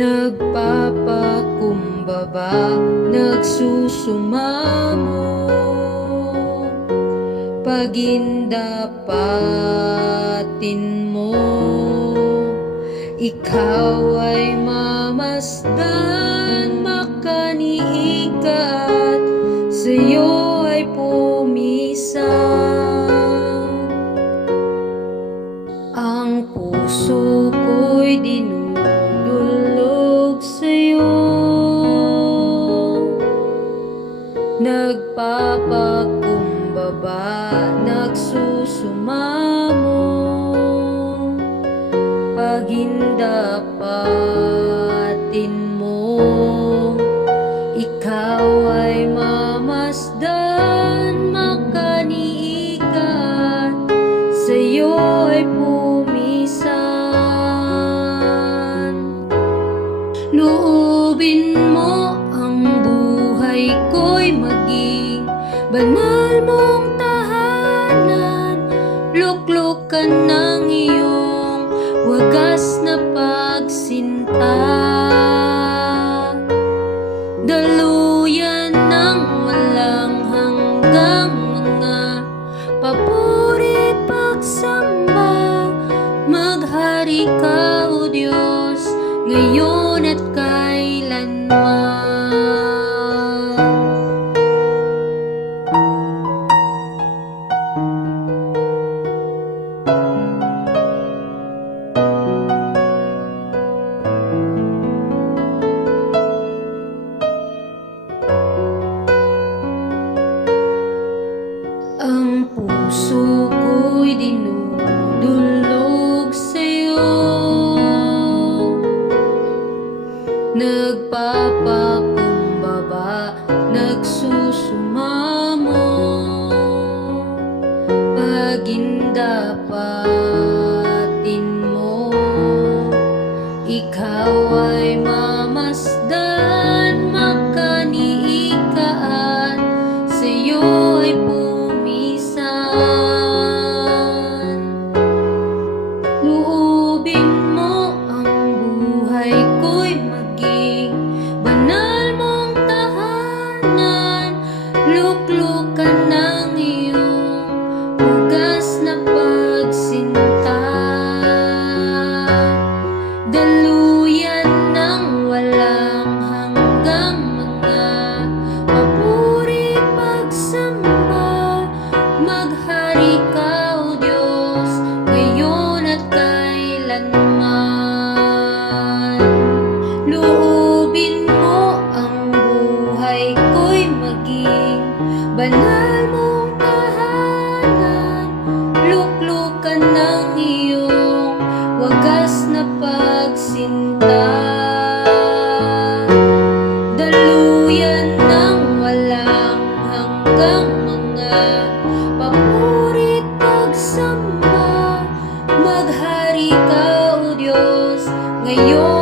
Nagpapakumbaba, nagsusumamo, pagindapatin mo. Ikaw ay mamasdan, makaniigat, sa'yo ay pumisan. Ang puso ko'y dinudulog sa'yo, nagpapakumbaba, nagsusumamo, pagindapatin mo. Ikaw ay mamasdan, makaniigat, sa'yo ay pumisan. Loobin mo ang buhay ko'y maging banal mong tahanan, luklukan ng iyong wagas na pagsinta, daluyan ng walang hanggang mga papuri pagsamba. Maghari ka, O Diyos, ngayon at kailanman. Ang puso ko'y dinudulog sa'yo, nagpapakumbaba, nagsusumamo, pagindapatin mo. Ikaw ay mamasdan, makaniigat, sa'yo ay loobin mo ang buhay ko'y maging banal mong tahanan, luklukan ng iyong wagas na pagsinta, daluyan ng walang hanggang mga papuri pagsamba. Maghari ka, O Diyos, ngayon at kailanman. Loobin mo ang buhay ko'y maging banal mong tahanan, luklukan ng iyong wagas na pagsinta, daluyan ng walang hanggang mga papuri pagsamba. Maghari ka, O Diyos, ngayon